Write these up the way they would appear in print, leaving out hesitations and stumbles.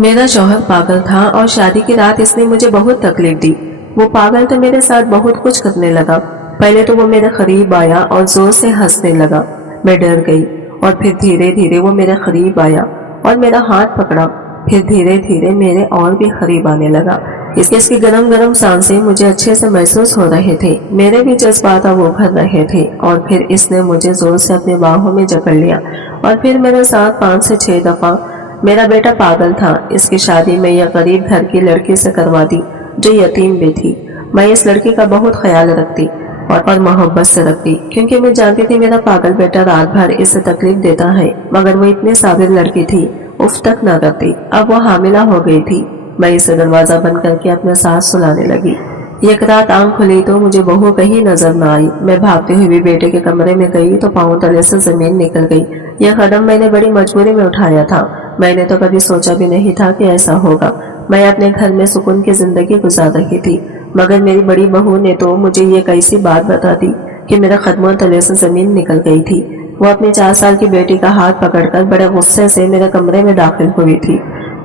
मेरा शौहर पागल था और शादी की रात इसने मुझे बहुत तकलीफ दी। वो पागल तो मेरे साथ बहुत कुछ करने लगा। पहले तो वो मेरे करीब आया और जोर से हंसने लगा। मैं डर गई और फिर धीरे धीरे वो मेरे करीब आया और मेरा हाथ पकड़ा। फिर धीरे धीरे मेरे और भी करीब आने लगा। इसकी गरम गरम सांसें मुझे अच्छे से महसूस हो रहे थे। मेरे भी जज्बात अब उभर रहे थे और फिर इसने मुझे जोर से अपनी बाहों में जकड़ लिया और फिर मेरे साथ 5 से 6 दफा। मेरा बेटा पागल था। इसकी शादी मैं यह गरीब घर की लड़की से करवा दी जो यतीम भी थी। मैं इस लड़की का बहुत ख्याल रखती और मोहब्बत से रखती, क्योंकि मैं जानती थी मेरा पागल बेटा रात भर इसे तकलीफ देता है। मगर वो इतनी साबिर लड़की थी, उफ तक न करती। अब वो हामिला हो गई थी। मैं इसे दरवाजा बंद करके अपने साथ सुलाने लगी। एक रात आंख खुली तो मुझे बहू कहीं नजर न आई। मैं भागते हुए बेटे के कमरे में गई तो पांव तले से जमीन निकल गई। यह कदम मैंने बड़ी मजबूरी में उठाया था। मैंने तो कभी सोचा भी नहीं था कि ऐसा होगा। मैं अपने घर में सुकून की जिंदगी गुजार रही थी, मगर मेरी बड़ी बहू ने तो मुझे ये कैसी बात बता दी कि मेरा कदमों तले से जमीन निकल गई थी। वो अपनी 4 साल की बेटी का हाथ पकड़कर बड़े गुस्से से मेरे कमरे में दाखिल हुई थी।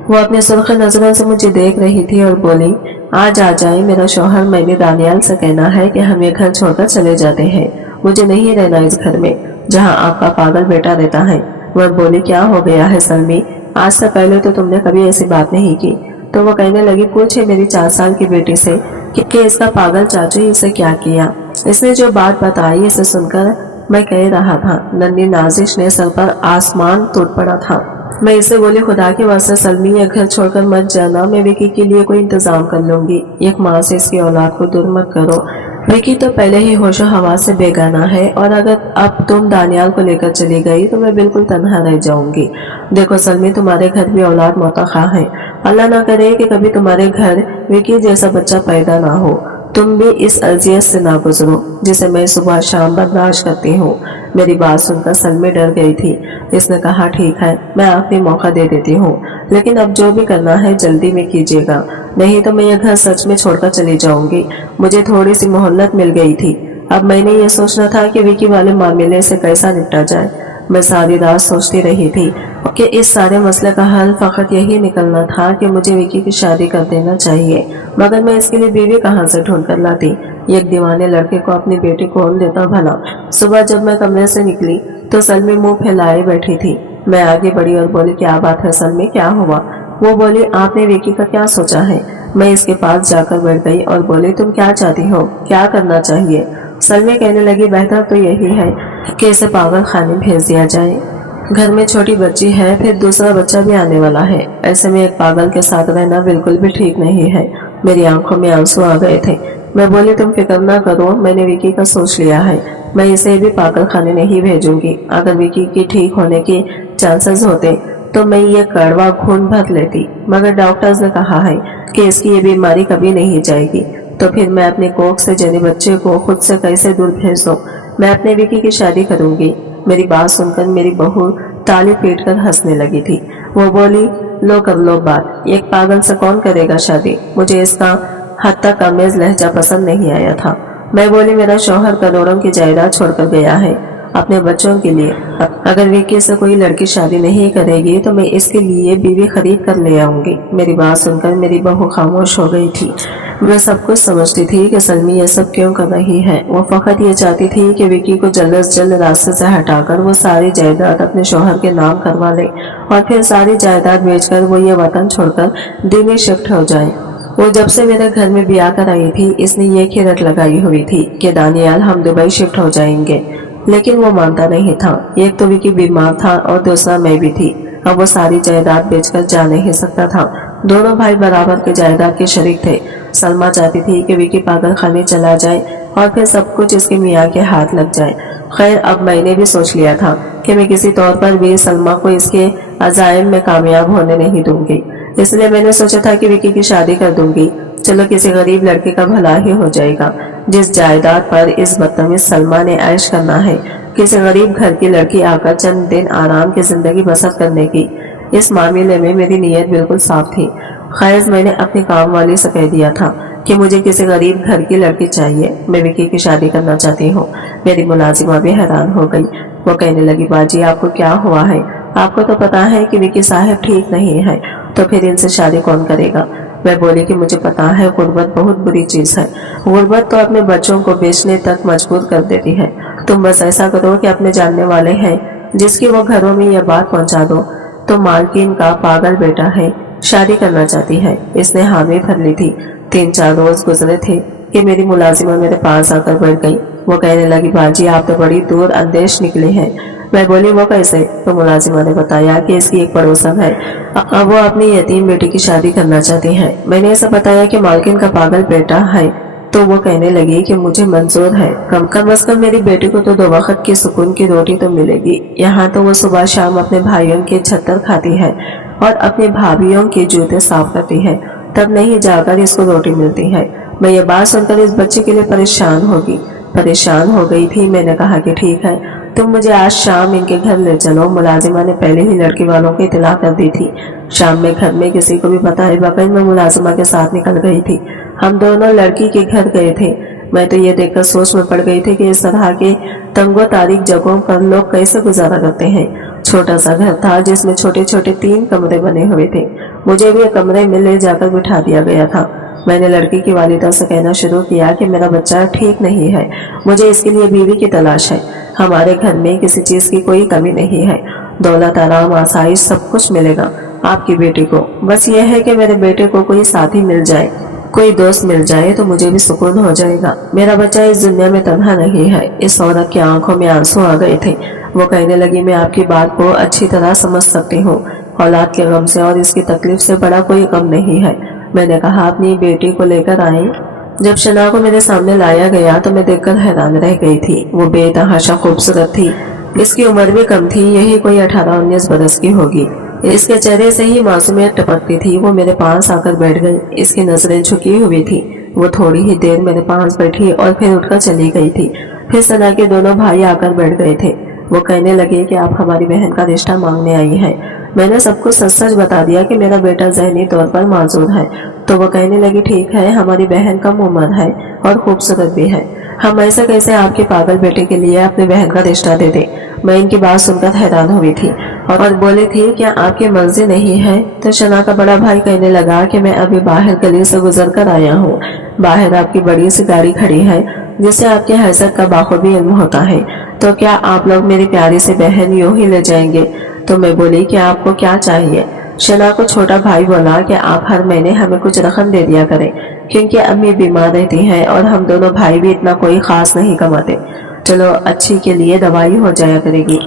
वो अपने सुर्ख नजरों से मुझे देख रही थी और बोली, आज आ जाए मेरा शौहर। मैंने दानियाल से कहना है कि हम ये घर छोड़कर चले जाते हैं। मुझे नहीं रहना इस घर में जहाँ आपका पागल बेटा रहता है। वह बोली, क्या हो गया है सलमी? आज से पहले तो तुमने कभी ऐसी बात नहीं की। तो वो कहने लगी, पूछे मेरी 4 साल की बेटी से कि इसका पागल चाचू इसे क्या किया। इसने जो बात बताई इसे सुनकर मैं कह रहा था, नन्ही नाजिश ने सर पर आसमान टूट पड़ा था। मैं इसे बोली, खुदा के वास्ते सलमी ये घर छोड़कर मत जाना। मैं विकी के लिए कोई इंतजाम कर लूंगी। एक माँ से इसकी औलाद को दूर मत करो। विकी तो पहले ही होशो हवा से बेगाना है और अगर अब तुम दानियाल को लेकर चली गई तो मैं बिल्कुल तन्हा रह जाऊंगी। देखो सलमी, तुम्हारे घर भी औलाद मोतखा है। अल्लाह ना करे कि कभी तुम्हारे घर विकी जैसा बच्चा पैदा ना हो। तुम भी इस अजियत से ना गुजरो जिसे मैं सुबह शाम बर्दाश्त करती हूँ। मेरी बात सुनकर सलमी डर गई थी। इसने कहा, ठीक है, मैं आखिरी मौका दे देती हूँ, लेकिन अब जो भी करना है जल्दी में कीजिएगा, नहीं तो मैं यह घर सच में छोड़कर चली जाऊंगी। मुझे थोड़ी सी मोहलत मिल गई थी। अब मैंने ये सोचना था कि विकी वाले मामले से कैसा निपटा जाए। मैं सारी रात सोचती रही थी कि इस सारे मसले का हल फकत यही निकलना था कि मुझे विकी की शादी कर देना चाहिए। मगर मैं इसके लिए बीवी कहाँ से ढूंढ कर लाती? एक दीवाने लड़के को अपनी बेटी कौन देता भला? सुबह जब मैं कमरे से निकली तो सलमी मुंह फैलाए बैठी थी। मैं आगे बढ़ी और बोली, क्या बात है सलमी, क्या हुआ? वो बोली, आपने विकी का क्या सोचा है? मैं इसके पास जाकर बैठ गई और बोली, तुम क्या चाहती हो, क्या करना चाहिए? सलमी कहने लगी, बेहतर तो यही है कि इसे पागल खाने भेज दिया जाए। घर में छोटी बच्ची है, फिर दूसरा बच्चा भी आने वाला है। ऐसे में एक पागल के साथ रहना बिल्कुल भी ठीक नहीं है। मेरी आंखों में आंसू आ गए थे। मैं बोली, तुम फिक्र ना करो, मैंने विकी का सोच लिया है। मैं इसे भी पागल खाने नहीं भेजूंगी। अगर विकी की ठीक होने के चांसेस होते तो मैं ये कड़वा खून भर लेती, मगर डॉक्टर्स ने कहा है कि इसकी ये बीमारी कभी नहीं जाएगी। तो फिर मैं अपने कोख से जने बच्चे को खुद से कैसे दूर भेज दूं? मैं अपने विकी की शादी करूंगी। मेरी बात सुनकर मेरी बहू ताली पीट कर हंसने लगी थी। वो बोली, लो कर लो बात, एक पागल से कौन करेगा शादी? मुझे इसका हत्ता कमेज लहजा पसंद नहीं आया था। मैं बोली, मेरा शौहर करोड़ों की जायदाद छोड़कर गया है अपने बच्चों के लिए। अगर विकी से कोई लड़की शादी नहीं करेगी तो मैं इसके लिए बीवी खरीद कर ले आऊंगी। मेरी बात सुनकर मेरी बहू खामोश हो गई थी। मैं सब कुछ समझती थी कि सलमी ये सब क्यों कर रही है। वो फकत ये चाहती थी कि विकी को जल्द से जल्द रास्ते से हटाकर वो सारी जायदाद अपने शौहर के नाम करवा ले और फिर सारी जायदाद बेचकर वो ये वतन छोड़कर दिल्ली शिफ्ट हो जाए। वो जब से मेरे घर में ब्याह कर आई थी, इसने ये खिरट लगाई हुई थी कि दानियाल हम दुबई शिफ्ट हो जाएंगे, लेकिन वो मानता नहीं था। एक तो विकी बीमार था और दूसरा मैं भी थी। अब वो सारी जायदाद बेचकर जा नहीं सकता था। दोनों भाई बराबर के जायदाद के शरीक थे। सलमा चाहती थी कि विकी पागल खाने चला जाए और फिर सब कुछ इसके मियाँ के हाथ लग जाए। खैर, अब मैंने भी सोच लिया था कि मैं किसी तौर पर भी सलमा को इसके अजायम में कामयाब होने नहीं दूंगी। इसलिए मैंने सोचा था कि विकी की शादी कर दूंगी। चलो, किसी गरीब लड़के का भला ही हो जाएगा। जिस जायदाद पर इस बदतमीज सलमा ने ऐश करना है, किसी गरीब घर की लड़की आकर चंद दिन आराम की जिंदगी बसर करने की। इस मामले में मेरी नीयत बिल्कुल साफ थी। खैर, मैंने अपनी काम वाली से कह दिया था कि मुझे किसी गरीब घर की लड़की चाहिए। मैं विकी की शादी करना चाहती हूँ। मेरी मुलाजिमा भी हैरान हो गई। वो कहने लगी, बाजी आपको क्या हुआ है? आपको तो पता है कि विकी साहब ठीक नहीं है, तो फिर इनसे शादी कौन करेगा। मैं बोली कि मुझे पता है गुर्बत बहुत बुरी चीज है, गुर्बत तो अपने बच्चों को बेचने तक मजबूर कर देती है। तुम बस ऐसा करो कि अपने जानने वाले हैं जिसकी वो घरों में यह बात पहुंचा दो। तो मालकिन का पागल बेटा है, शादी करना चाहती है। इसने हामी भर ली थी। 3-4 रोज गुजरे थे कि मेरी मुलाजिमा मेरे पास आकर बैठ गई। वो कहने लगी, बाजी आप तो बड़ी दूर अंदेश निकले हैं। मैं बोली, वो कैसे। तो मुलाजिमा ने बताया कि इसकी एक पड़ोसन है, अब वो अपनी यतीम बेटी की शादी करना चाहती है। मैंने ऐसा बताया कि मालकिन का पागल बेटा है, तो वो कहने लगी कि मुझे मंजूर है। कम से कम मेरी बेटी को तो 2 वक्त की सुकून की रोटी तो मिलेगी। यहाँ तो वो सुबह शाम अपने भाइयों के छत्तर खाती है और अपनी भाभीयों के जूते साफ करती है, तब नहीं जाकर इसको रोटी मिलती है। मैं ये बात सुनकर इस बच्चे के लिए परेशान हो गई थी। मैंने कहा कि ठीक है, तुम मुझे आज शाम इनके घर ले चलो। मुलाजिमा ने पहले ही लड़की वालों को इत्तला कर दी थी। शाम में घर में किसी को भी बताए बगैर मैं मुलाजिमा के साथ निकल गई थी। हम दोनों लड़की के घर गए थे। मैं तो ये देखकर सोच में पड़ गई थी कि इस तरह के तंगो तारीख जगहों पर लोग कैसे गुजारा करते हैं। छोटा सा घर था जिसमें छोटे छोटे 3 कमरे बने हुए थे। मुझे भी कमरे में ले जाकर बिठा दिया गया था। मैंने लड़की की वालिदा से कहना शुरू किया कि मेरा बच्चा ठीक नहीं है, मुझे इसके लिए बीवी की तलाश है। हमारे घर में किसी चीज की कोई कमी नहीं है, दौलत, आराम, आसाइश सब कुछ मिलेगा आपकी बेटी को। बस ये है कि मेरे बेटे को कोई साथी मिल जाए, कोई दोस्त मिल जाए तो मुझे भी सुकून हो जाएगा। मेरा बच्चा इस दुनिया में तन्हा नहीं है। इस औरत की आंखों में आंसू आ गए थे। वो कहने लगी, मैं आपकी बात को अच्छी तरह समझ सकती हूँ। औलाद के गम से और इसकी तकलीफ से बड़ा कोई गम नहीं है। मैंने कहा, अपनी बेटी को लेकर आए। जब शना को मेरे सामने लाया गया तो मैं देखकर हैरान रह गई थी। वो बेतहाशा खूबसूरत थी। इसकी उम्र भी कम थी, यही कोई 18-19 बरस की होगी। इसके चेहरे से ही मासूमियत टपकती थी। वो मेरे पास आकर बैठ गई। इसकी नजरें झुकी हुई थी। वो थोड़ी ही देर मेरे पास बैठी और फिर उठकर चली गई थी। फिर सना के दोनों भाई आकर बैठ गए थे। वो कहने लगे कि आप हमारी बहन का रिश्ता मांगने आई हैं। मैंने सबको सच सच बता दिया कि मेरा बेटा ज़हनी तौर पर माजूर है। तो वो कहने लगी, ठीक है, हमारी बहन कम उम्र है और खूबसूरत भी है, हम ऐसा कैसे आपके पागल बेटे के लिए अपनी बहन का रिश्ता दे दें। मैं इनकी बात सुनकर हैरान हुई थी और बोली थी, क्या आपकी मर्जी नहीं है। तो शना का बड़ा भाई कहने लगा कि मैं अभी बाहर गली से गुजर कर आया हूँ। बाहर आपकी बड़ी सी गाड़ी खड़ी है जिससे आपके हैसियत का बाखूबी इल्म होता है। तो क्या आप लोग मेरी प्यारी सी बहन यूं ही ले जाएंगे। तो मैं बोली कि आपको क्या चाहिए। शना को छोटा भाई बोला कि आप हर महीने हमें कुछ रकम दे दिया करें, क्योंकि अम्मी बीमार रहती हैं और हम दोनों भाई भी इतना कोई खास नहीं कमाते। चलो अच्छी के लिए दवाई हो जाया करेगी।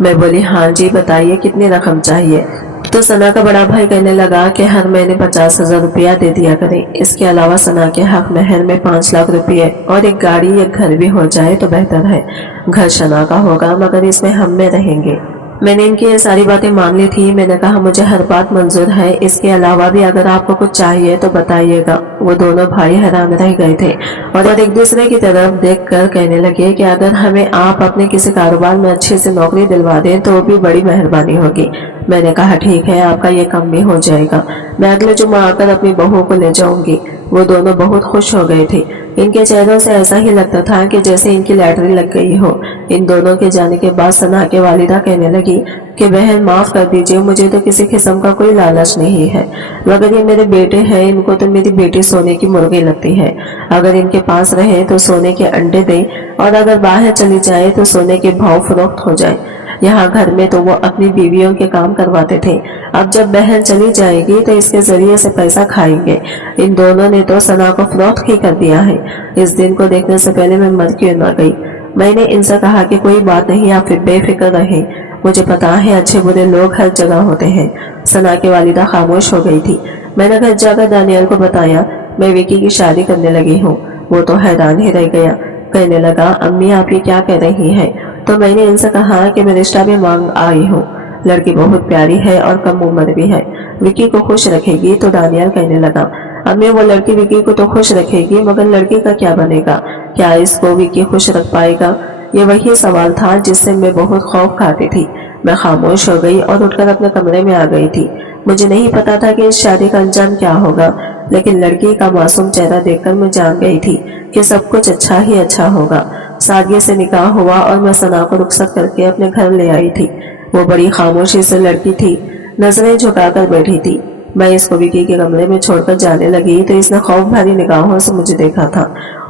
मैं बोली, हाँ जी बताइए कितनी रकम चाहिए। तो सना का बड़ा भाई कहने लगा कि हर महीने 50,000 रुपया दे दिया करें। इसके अलावा सना के हक महर में 5 लाख रुपये और एक गाड़ी एक घर भी हो जाए तो बेहतर है। घर सना का होगा मगर इसमें हम में रहेंगे। मैंने इनकी ये सारी बातें मान ली थी। मैंने कहा, मुझे हर बात मंजूर है, इसके अलावा भी अगर आपको कुछ चाहिए तो बताइएगा। वो दोनों भाई हैरान रह गए थे और एक दूसरे की तरफ देखकर कहने लगे कि अगर हमें आप अपने किसी कारोबार में अच्छे से नौकरी दिलवा दें तो भी बड़ी मेहरबानी होगी। मैंने कहा, ठीक है, आपका ये काम भी हो जाएगा। मैं अगले जुम्मा आकर अपनी बहू को ले जाऊंगी। वो दोनों बहुत खुश हो गए थे। इनके चेहरों से ऐसा ही लगता था कि जैसे इनकी लैटरी लग गई हो। इन दोनों के जाने के बाद सना के वालिदा कहने लगी कि बहन माफ कर दीजिए, मुझे तो किसी किस्म का कोई लालच नहीं है, मगर ये मेरे बेटे हैं, इनको तो मेरी बेटी सोने की मुर्गी लगती है। अगर इनके पास रहे तो सोने के अंडे दें और अगर बाहर चली जाए तो सोने के भाव फरोख्त हो जाए। यहाँ घर में तो वो अपनी बीवियों के काम करवाते थे, अब जब बहन चली जाएगी तो इसके जरिए से पैसा खाएंगे। इन दोनों ने तो सना को फरोख्त ही कर दिया है। इस दिन को देखने से पहले मैं मर क्यों ना गई। मैंने इनसे कहा कि कोई बात नहीं, आप फिर बेफिक्र रहें, मुझे पता है अच्छे बुरे लोग हर जगह होते हैं। सना की वालिदा खामोश हो गई थी। मैंने घर जाकर दानियल को बताया मैं विकी की शादी करने लगी हूँ। वो तो हैरान ही रह गया, कहने लगा, अम्मी आप ये क्या कह रही हैं। तो मैंने इनसे कहा कि मैं रिश्ता भी मांग आई हूँ, लड़की बहुत प्यारी है और कम उम्र भी है, विकी को खुश रखेगी। तो दानियल कहने लगा, अम्मी वो लड़की विकी को तो खुश रखेगी मगर लड़की का क्या बनेगा, क्या इसको विकी खुश रख पाएगा। ये वही सवाल था जिससे मैं बहुत खौफ खाती थी। मैं खामोश हो गई और उठकर अपने कमरे में आ गई थी। मुझे नहीं पता था कि इस शादी का अंजाम क्या होगा, लेकिन लड़की का मासूम चेहरा देखकर मैं जान गई थी कि सब कुछ अच्छा ही अच्छा होगा। सादगी से निकाह हुआ और मैं सना को रुखसत करके अपने घर ले आई थी। वो बड़ी खामोशी से लड़की थी, नजरें झुकाकर बैठी थी। मैं इसको विकी के कमरे में छोड़कर जाने लगी तो इसने खौफ भरी निगाहों से मुझे देखा था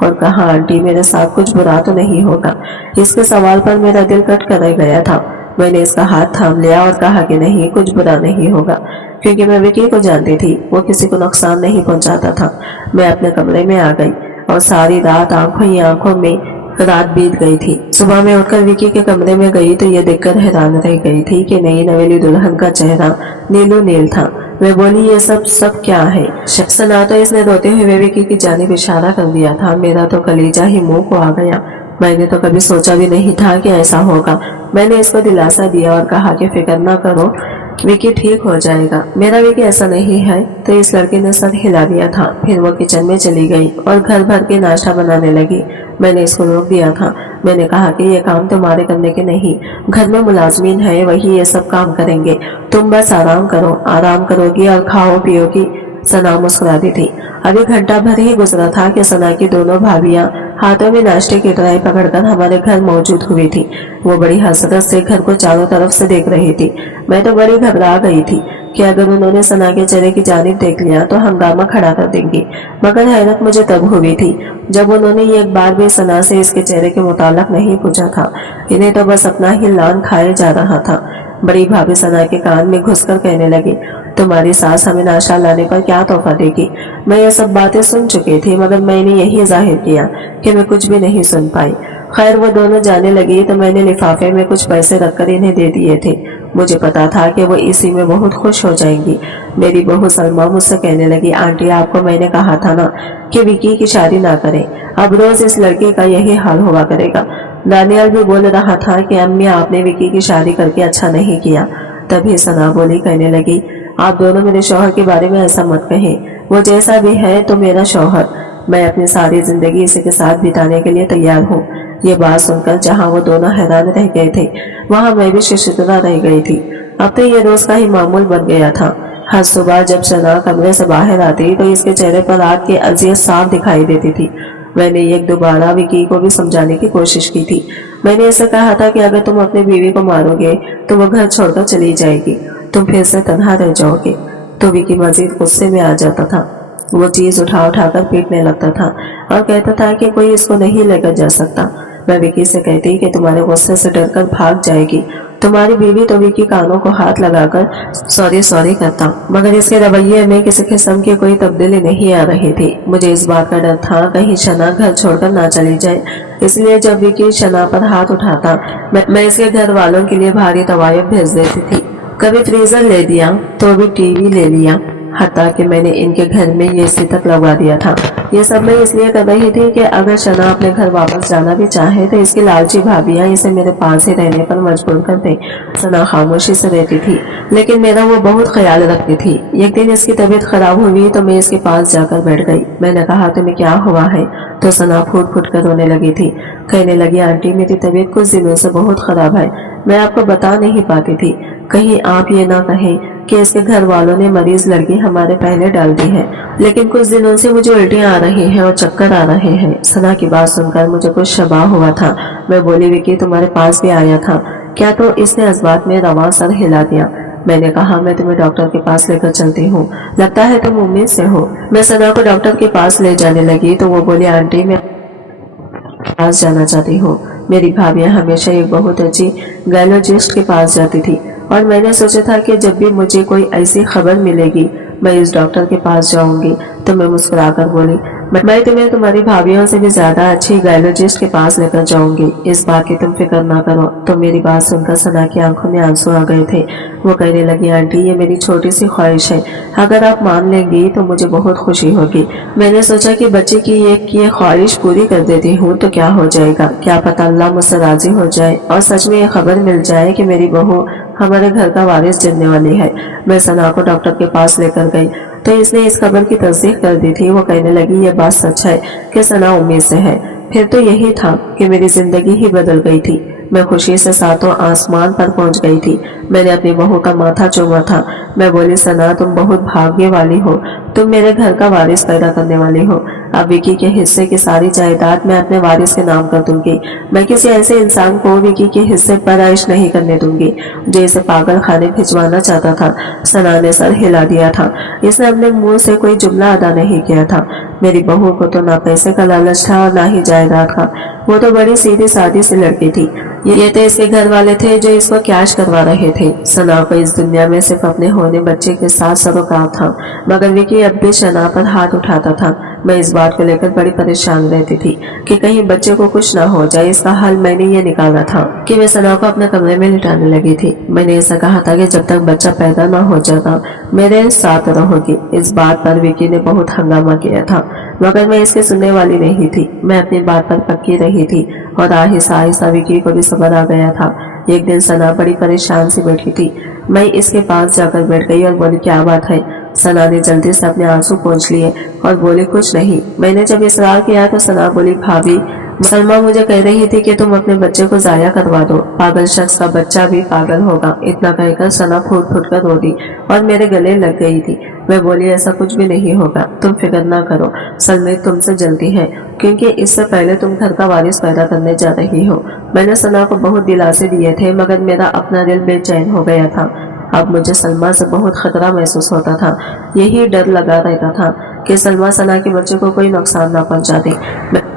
और कहा, आंटी मेरे साथ कुछ बुरा तो नहीं होगा। इसके सवाल पर मेरा दिल कट कर रह गया था। मैंने इसका हाथ थाम लिया और कहा कि नहीं, कुछ बुरा नहीं होगा, क्योंकि मैं विकी को जानती थी, वो किसी को नुकसान नहीं पहुंचाता था। मैं अपने कमरे में आ गई और सारी रात आंखों ही आंखों में रात बीत गई थी। सुबह में उठकर विकी के कमरे में गई तो यह देखकर हैरान रह गई थी कि नई नवेली दुल्हन का चेहरा नीलो नील था। मैं बोली, ये सब क्या है? सना तो इसने रोते हुए विकी की जानिब इशारा कर दिया था। मेरा तो कलीजा ही मुंह को आ गया। मैंने तो कभी सोचा भी नहीं था कि ऐसा होगा। मैंने इसको दिलासा दिया और कहा कि फिक्र ना करो, विकी ठीक हो जाएगा। मेरा विकी ऐसा नहीं है। तो इस लड़के ने सर हिला दिया था। फिर वो किचन में चली गई और घर भर के नाश्ता बनाने लगी। मैंने इसको रोक दिया था। मैंने कहा कि ये काम तुम्हारे करने के नहीं, घर में मुलाजमीन है, वही ये सब काम करेंगे। तुम बस आराम करो। आराम करोगी और खाओ पियोगी। सना मुस्कुराती थी। अभी घंटा भर ही गुजरा था कि सना की दोनों भाभियां हाथों में नाश्ते की ट्राई पकड़कर हमारे घर मौजूद हुई थी। वो बड़ी हसरत से घर को चारों तरफ से देख रही थी। मैं तो बड़ी घबरा गई थी कि अगर उन्होंने सना के चेहरे की जानिब देख लिया तो हंगामा खड़ा कर देंगी। मगर हैरत मुझे तब हुई थी जब उन्होंने ये एक बार भी सना से इसके चेहरे के मुताल्लिक नहीं पूछा था। इन्हें तो बस अपना ही लान खाया जा रहा था। बड़ी भाभी सना के कान में घुसकर कहने लगी, तुम्हारी सास हमें नाश्ता लाने पर क्या तोहफा देगी? मैं ये सब बातें सुन चुकी थी, मगर मैंने यही जाहिर किया कि मैं कुछ भी नहीं सुन पाई। खैर वो दोनों जाने लगी तो मैंने लिफाफे में कुछ पैसे रखकर इन्हें दे दिए थे। मुझे पता था कि वो इसी में बहुत खुश हो जाएंगी। मेरी बहू सलमा मुझसे कहने लगी, आंटी आपको मैंने कहा था ना कि विकी की शादी ना करें। अब रोज इस लड़के का यही हाल हुआ करेगा। दानियाल भी बोल रहा था कि अम्मी आपने विकी की शादी करके अच्छा नहीं किया। तभी सना बोली, कहने लगी, आप दोनों मेरे शौहर के बारे में ऐसा मत कहें। वो जैसा भी है तो मेरा शौहर। मैं अपनी सारी जिंदगी इसी के साथ बिताने के लिए तैयार हूँ। ये बात सुनकर जहाँ वो दोनों हैरान रह गए थे, वहाँ मैं भी शिशुरा रह गई थी। अब तो ये रोज का ही मामूल बन गया था। हर सुबह जब सना कमरे से बाहर आती तो इसके चेहरे पर रात की अजियत साफ दिखाई देती थी। मैंने एक दोबारा विकी को भी समझाने की कोशिश की थी। मैंने ऐसा कहा था कि अगर तुम अपनी बीवी को मारोगे तो वो घर छोड़कर चली जाएगी, तुम फिर से तन्हा रह जाओगे। तो विकी मजीद गुस्से में आ जाता था। वो चीज उठा कर पीटने लगता था और कहता था कि कोई इसको नहीं लेकर जा सकता। मैं विकी से कहती कि तुम्हारे गुस्से से डरकर भाग जाएगी। तुम्हारी बीवी तो विकी कानों को हाथ लगाकर सॉरी करता, मगर इसके रवैये में किसी किस्म की कोई तब्दीली नहीं आ रही थी। मुझे इस बात का डर था कहीं शना घर छोड़कर ना चली जाए। इसलिए जब विकी शना पर हाथ उठाता मैं इसके घर वालों के लिए भारी तवायफ भेज देती थी। कभी फ्रीजर ले दिया तो अभी टीवी ले लिया, हत्ता कि मैंने इनके घर में ये एसी तक लगवा दिया था। ये सब मैं इसलिए कर रही थी कि अगर शना अपने घर वापस जाना भी चाहे तो इसकी लालची भाभियां इसे मेरे पास ही रहने पर मजबूर कर दें। सना खामोशी से रहती थी, लेकिन मेरा वो बहुत ख्याल रखती थी। एक दिन इसकी तबीयत खराब हुई तो मैं इसके पास जाकर बैठ गई। मैंने कहा, तुम्हें क्या हुआ है? तो सना फूट फूट कर रोने लगी थी। कहने लगी, आंटी मेरी तबीयत कुछ दिनों से बहुत खराब है। मैं आपको बता नहीं पाती थी, कहीं आप ये ना कहें कि इसके घर वालों ने मरीज लड़की हमारे पहले डाल दी है। लेकिन कुछ दिनों से मुझे उल्टियां आ रही हैं और चक्कर आ रहे हैं। सना की बात सुनकर मुझे कुछ शबा हुआ था। मैं बोली, विकी तुम्हारे पास भी आया था क्या? तो इसने इस में रवा सर हिला दिया। मैंने कहा, मैं तुम्हें डॉक्टर के पास लेकर चलती हूँ, लगता है तुम उम्मीद से हो। मैं सना को डॉक्टर के पास ले जाने लगी तो वो बोली, आंटी मैं पास जाना चाहती हूँ। मेरी भाभियाँ हमेशा एक बहुत अच्छी गायनोलॉजिस्ट के पास जाती थी और मैंने सोचा था कि जब भी मुझे कोई ऐसी खबर मिलेगी मैं इस डॉक्टर के पास जाऊंगी। तो मैं मुस्कुराकर बोली, मैं तुम्हें तुम्हारी भाभियों से भी ज्यादा अच्छी गायनोलॉजिस्ट के पास लेकर जाऊंगी, इस बात की तुम फिक्र ना करो। तो मेरी बात सुनकर सना की आंखों में आंसू आ गए थे। वो कहने लगी, आंटी ये मेरी छोटी सी ख्वाहिश है, अगर आप मान लेंगी तो मुझे बहुत खुशी होगी। मैंने सोचा कि बच्चे की ये ख्वाहिश पूरी कर देती हूँ तो क्या हो जाएगा, क्या पता अल्लाह मुझसे राजी हो जाए और सच में ये खबर मिल जाए कि मेरी बहू हमारे घर का वारिस जनने वाली है। मैं सना को डॉक्टर के पास लेकर गई तो इसने इस खबर की तस्दीक कर दी थी। वो कहने लगी, ये बात सच है कि सना उम्मीद से है। फिर तो यही था कि मेरी जिंदगी ही बदल गई थी। मैं खुशी से सातों आसमान पर पहुंच गई थी। मैंने अपनी बहू का माथा चूमा था। मैं बोली, सना तुम बहुत भाग्य वाली हो, तुम मेरे घर का वारिस पैदा करने वाली हो। अब विकी के हिस्से की सारी जायदाद मैं अपने वारिस के नाम कर दूंगी। मैं किसी ऐसे इंसान को विकी के हिस्से पर आइश नहीं करने दूंगी जो इसे पागल खाने भिजवाना चाहता था। सना ने सर हिला दिया था। इसने अपने मुंह से कोई जुमला अदा नहीं किया था। मेरी बहू को तो ना पैसे का लालच था और ना ही जायदाद का। वो तो बड़ी सीधी सादी सी लड़की थी। ये तो इसके घर वाले थे जो इसको कैश करवा रहे थे। सना को इस दुनिया में सिर्फ अपने होने बच्चे के साथ सरोकार था, मगर विकी अब भी सना पर हाथ उठाता था। मैं इस बात को लेकर बड़ी परेशान रहती थी कि कहीं बच्चे को कुछ ना हो जाए। इसका हल मैंने ये निकाला था कि मैं सना को अपने कमरे में लिटाने लगी थी। मैंने ऐसा कहा था कि जब तक बच्चा पैदा ना हो जाता मेरे साथ रहोगी। इस बात पर विकी ने बहुत हंगामा किया था, मगर मैं इसके सुनने वाली नहीं थी। मैं अपनी बात पर पक्की रही थी और आहिस्ता आहिस्ता विकी को भी सब्र आ गया था। एक दिन सना बड़ी परेशान सी बैठी थी। मैं इसके पास जाकर बैठ गई और बोली, क्या बात है? सना ने जल्दी से अपने आंसू पोंछ लिए और बोली, कुछ नहीं। मैंने जब इसरार किया तो सना बोली, भाभी सलमा मुझे कह रही थी कि तुम अपने बच्चे को जाया करवा दो। पागल शख्स का बच्चा भी पागल होगा। इतना कहकर सना फूट फूट कर रो दी और मेरे गले लग गई थी। मैं बोली, ऐसा कुछ भी नहीं होगा, तुम फिक्र ना करो। सलमा तुमसे जल्दी है क्योंकि इससे पहले तुम घर का वारिस पैदा करने जा रही हो। मैंने सना को बहुत दिलासे दिए थे, मगर मेरा अपना दिल बेचैन हो गया था। अब मुझे सलमा से बहुत खतरा महसूस होता था। यही डर लगा रहता था कि सलमा सना के बच्चे को कोई नुकसान ना पहुंचा दे।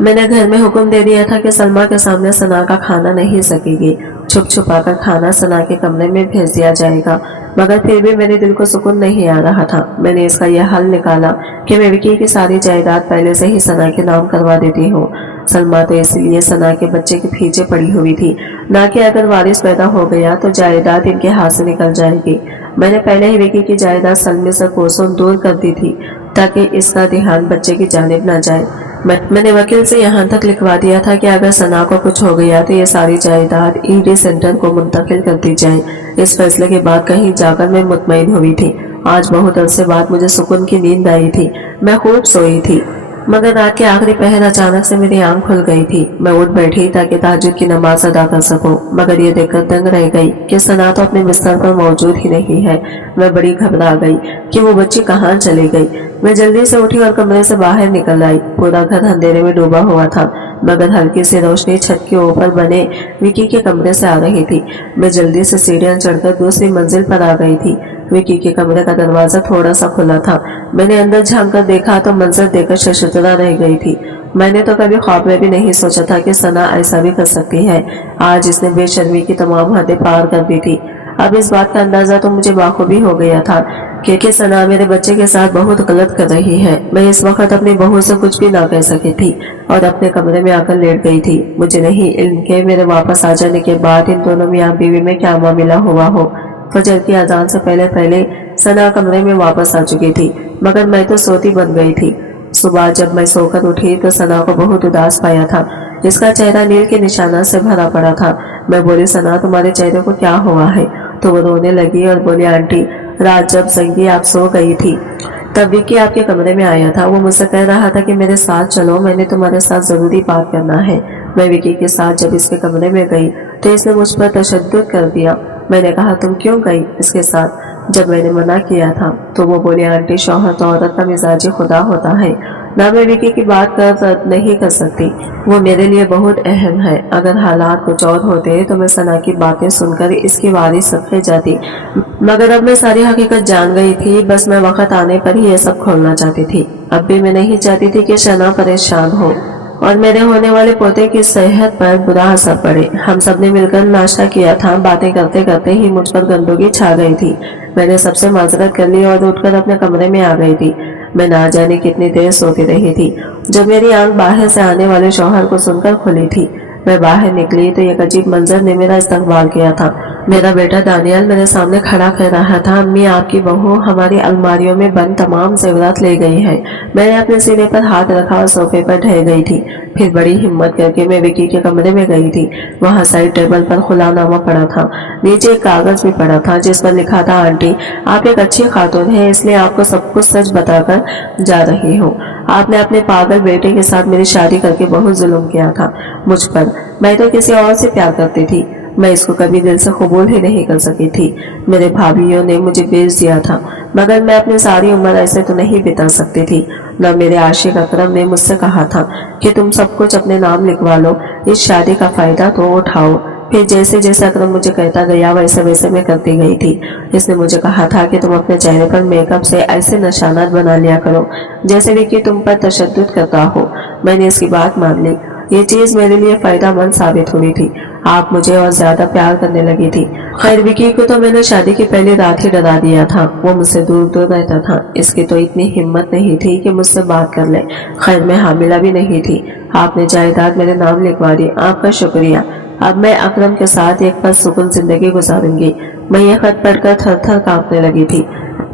मैंने घर में हुक्म दे दिया था कि सलमा के सामने सना का खाना नहीं सकेगी। छुप छुपा कर खाना सना के कमरे में भेज दिया जाएगा, मगर फिर भी मेरे दिल को सुकून नहीं आ रहा था। मैंने इसका यह हल निकाला कि मैं विकी की सारी जायदाद पहले से ही सना के नाम करवा देती हूँ। सलमा तो इसलिए सना के बच्चे के पीछे पड़ी हुई थी, ना कि अगर वारिस पैदा हो गया तो जायदाद इनके हाथ से निकल जाएगी। मैंने पहले ही विकी की जायदाद सलमे से कोसों दूर कर दी थी ताकि इसका ध्यान बच्चे की जानिब न जाए। मैंने वकील से यहाँ तक लिखवा दिया था कि अगर सना को कुछ हो गया तो ये सारी जायदाद ईडी सेंटर को मुंतकिल कर दी जाए। इस फैसले के बाद कहीं जाकर मैं मुतमईन हुई थी। आज बहुत अरसे बाद मुझे सुकून की नींद आई थी। मैं खूब सोई थी, मगर रात के आखिरी पहर अचानक से मेरी आंख खुल गई थी। मैं उठ बैठी ताकि तहज्जुद की नमाज अदा कर सकूं, मगर ये देखकर दंग रह गई कि सना तो अपने बिस्तर पर मौजूद ही नहीं है। मैं बड़ी घबरा गई कि वो बच्ची कहाँ चली गई। मैं जल्दी से उठी और कमरे से बाहर निकल आई। पूरा घर अंधेरे में डूबा हुआ था, मगर हल्की सी रोशनी छत के ऊपर बने विकी के कमरे से आ रही थी। मैं जल्दी से सीढ़ियां चढ़कर दूसरी मंजिल पर आ गई थी। विकी के कमरे का दरवाजा थोड़ा सा खुला था। मैंने अंदर झांक कर देखा तो मंजर देखकर शर्मसार रह गई थी। मैंने तो कभी ख्वाब में भी नहीं सोचा था कि सना ऐसा भी कर सकती है। आज इसने बेशर्मी की तमाम हदें पार कर दी थी। अब इस बात का अंदाजा तो मुझे बाखूबी हो गया था कि सना मेरे बच्चे के साथ बहुत गलत कर रही है। मैं इस वक्त अपनी बहू से कुछ भी ना कह सकी थी और अपने कमरे में आकर लेट गई थी। मुझे नहीं इल्म के मेरे वापस आ जाने के बाद इन दोनों मियाँ बीवी में क्या मामला हुआ हो। फजर की अजान से पहले पहले सना कमरे में वापस आ चुकी थी, मगर मैं तो सोती बन गई थी। सुबह जब मैं सोकर उठी तो सना को बहुत उदास पाया था। इसका चेहरा नील के निशाना से भरा पड़ा था। मैं बोली, सना तुम्हारे चेहरे को क्या हुआ है? तो वो रोने लगी और बोली, आंटी रात जब संगी आप सो गई थी तब विकी आपके कमरे में आया था। वो मुझसे कह रहा था कि मेरे साथ चलो, मैंने तुम्हारे साथ जरूरी बात करना है। मैं विकी के साथ जब इसके कमरे में गई तो इसने मुझ पर तशद्दुद कर दिया। मैंने कहा, तुम क्यों गई इसके साथ? जब मैंने मना किया था तो वो बोली, आंटी शौहर तो औरत का मिजाजी खुदा होता है ना, मैं विकी की बात नहीं कर सकती। वो मेरे लिए बहुत अहम है। अगर हालात कुछ और होते तो मैं सना की बातें सुनकर इसकी वारिस रखे जाती, मगर अब मैं सारी हकीकत जान गई थी। बस मैं वक्त आने पर ही ये सब खोलना चाहती थी। अब भी मैं नहीं चाहती थी कि सना परेशान हो और मेरे होने वाले पोते की सेहत पर बुरा असर पड़े। हम सब ने मिलकर नाश्ता किया था। बातें करते करते ही मुझ पर गंदगी छा गई थी। मैंने सबसे माजरत कर ली और उठकर अपने कमरे में आ गई थी। मैं ना जाने कितनी देर सोती रही थी जब मेरी आंख बाहर से आने वाले शौहर को सुनकर खुली थी। मैं बाहर निकली तो एक अजीब मंजर ने मेरा इस्तकबाल किया था। मेरा बेटा दानियाल मेरे सामने खड़ा कह रहा था, अम्मी आपकी बहू हमारी अलमारियों में बंद तमाम जेवरात ले गई है। मैंने अपने सीने पर हाथ रखा और सोफे पर ढह गई थी। फिर बड़ी हिम्मत करके मैं विकी के कमरे में गई थी। वहाँ साइड टेबल पर खुलानामा पड़ा था। नीचे एक कागज भी पड़ा था जिस पर लिखा था, आंटी आप एक अच्छी खातून है, इसलिए आपको सब कुछ सच बताकर जा रही हूँ। आपने अपने पागल बेटे के साथ मेरी शादी करके बहुत जुल्म किया था मुझ पर। मैं तो किसी और से प्यार करती थी। मैं इसको कभी दिल से कबूल ही नहीं कर सकी थी। मेरे भाभीियों ने मुझे बेच दिया था, मगर मैं अपनी सारी उम्र ऐसे तो नहीं बिता सकती थी। न मेरे आशिक अकरम ने मुझसे कहा था कि तुम सब कुछ अपने नाम लिखवा लो, इस शादी का फायदा तो उठाओ। फिर जैसे जैसे अकरम मुझे कहता गया वैसे वैसे मैं करती गई थी। इसने मुझे कहा था कि तुम अपने चेहरे पर मेकअप से ऐसे निशानात बना लिया करो जैसे भी कि तुम पर तशद्दुद करता हो। मैंने इसकी बात मान ली। ये चीज मेरे लिए फायदा मंद साबित हुई थी। आप मुझे और ज्यादा प्यार करने लगी थी। खैर विकी को तो मैंने शादी की पहली रात ही डरा दिया था। वो मुझसे दूर दूर रहता था। इसकी तो इतनी हिम्मत नहीं थी कि मुझसे बात कर ले। खैर मैं हामिला भी नहीं थी। आपने जायदाद मेरे नाम लिखवा दी, आपका शुक्रिया। अब मैं अकरम के साथ एक पल सुकून जिंदगी गुजारूंगी। मैं ये खत पढ़कर थर थर कांपने लगी थी।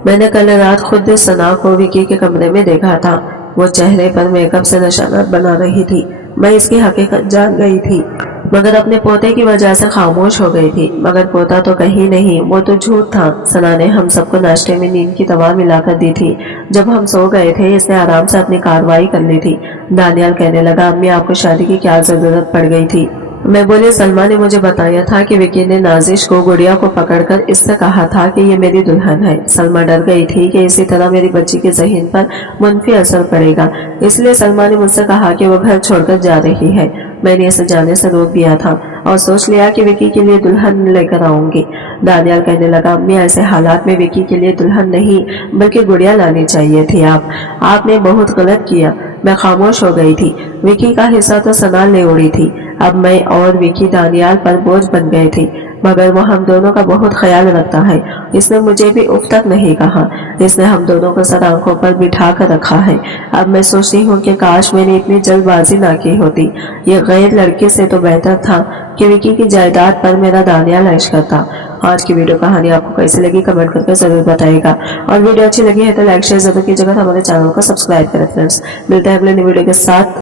मैंने कल रात खुद सना को विकी के कमरे में देखा था। वो चेहरे पर मेकअप से निशानात बना रही थी। मैं इसकी हकीकत जान गई थी, मगर अपने पोते की वजह से खामोश हो गई थी। मगर पोता तो कहीं नहीं, वो तो झूठ था। सना ने हम सबको नाश्ते में नींद की दवा मिलाकर दी थी। जब हम सो गए थे इसने आराम से अपनी कार्रवाई कर ली थी। दानियाल कहने लगा, अम्मी आपको शादी की क्या जरूरत पड़ गई थी? मैं बोली, सलमा ने मुझे बताया था कि विकी ने नाजिश को गुड़िया को पकड़कर इससे कहा था कि ये मेरी दुल्हन है। सलमा डर गई थी कि इसी तरह मेरी बच्ची के ज़हन पर मुनफी असर पड़ेगा, इसलिए सलमा ने मुझसे कहा कि वो घर छोड़कर जा रही है। मैंने इसे जाने से रोक दिया था और सोच लिया कि विकी के लिए दुल्हन लेकर आऊंगी। दानियाल कहने लगा, अम्मी ऐसे हालात में विकी के लिए दुल्हन नहीं बल्कि गुड़िया लानी चाहिए थी। आपने बहुत गलत किया। मैं खामोश हो गई थी। विकी का हिस्सा तो सना ले उड़ी थी। अब मैं और विकी दानियाल पर बोझ बन गए थे, मगर वो हम दोनों का बहुत ख्याल रखता है। इसने मुझे भी उफ तक नहीं कहा। इसने हम दोनों को सर आंखों पर बिठा कर रखा है। अब मैं सोचती हूँ कि काश मैंने इतनी जल्दबाजी ना की होती। ये गैर लड़के से तो बेहतर था कि विकी की जायदाद पर मेरा दानियाल ऐश करता। आज की वीडियो कहानी आपको कैसी लगी कमेंट करके जरूर बताइएगा, और वीडियो अच्छी लगी है तो लाइक शेयर जरूर कीजिएगा। हमारे चैनल को सब्सक्राइब करें फ्रेंड्स। मिलते हैं अगले वीडियो के साथ।